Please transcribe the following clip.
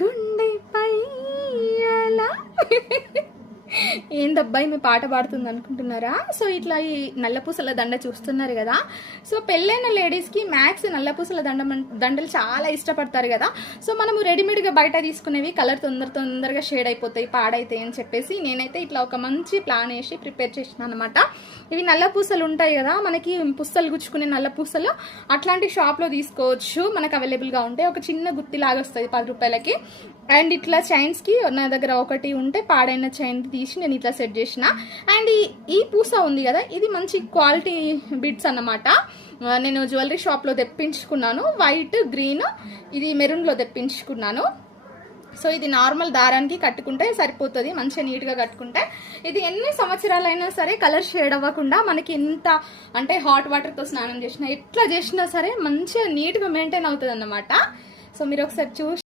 గుండెపై అలా ఏందబ్బాయి మీ పాట పాడుతుంది అనుకుంటున్నారా? సో ఇట్లా ఈ నల్లపూసల దండ చూస్తున్నారు కదా. సో పెళ్ళైన లేడీస్కి మ్యాక్స్ నల్లపూసల దండలు చాలా ఇష్టపడతారు కదా. సో మనము రెడీమేడ్గా బయట తీసుకునేవి కలర్ తొందరగా షేడ్ అయిపోతాయి, పాడైతాయి అని చెప్పేసి నేనైతే ఇట్లా ఒక మంచి ప్లాన్ వేసి ప్రిపేర్ చేసిన అనమాట. ఇవి నల్ల పూసలు ఉంటాయి కదా, మనకి పుస్తలు గుచ్చుకునే నల్ల పూసలు అట్లాంటి షాప్లో తీసుకోవచ్చు, మనకు అవైలబుల్గా ఉంటాయి. ఒక చిన్న గుత్తిలాగా వస్తుంది 10 రూపాయలకి. అండ్ ఇట్లా చైన్స్కి నా దగ్గర ఒకటి ఉంటే పాడైన చైన్ తీసి నేను ఇట్లా సెట్ చేసిన. అండ్ ఈ పూస ఉంది కదా, ఇది మంచి క్వాలిటీ బిడ్స్ అన్నమాట. నేను జ్యువెలరీ షాప్లో తెప్పించుకున్నాను. వైట్, గ్రీన్, ఇది మెరూన్లో తెప్పించుకున్నాను. సో ఇది నార్మల్ దారానికి కట్టుకుంటే సరిపోతుంది, మంచిగా నీట్గా కట్టుకుంటే. ఇది ఎన్ని సంవత్సరాలైనా సరే కలర్ షేడ్ అవ్వకుండా మనకి ఎంత అంటే హాట్ వాటర్తో స్నానం చేసినా ఎట్లా చేసినా సరే మంచిగా నీట్గా మెయింటైన్ అవుతుంది అన్నమాట. సో మీరు ఒకసారి చూసి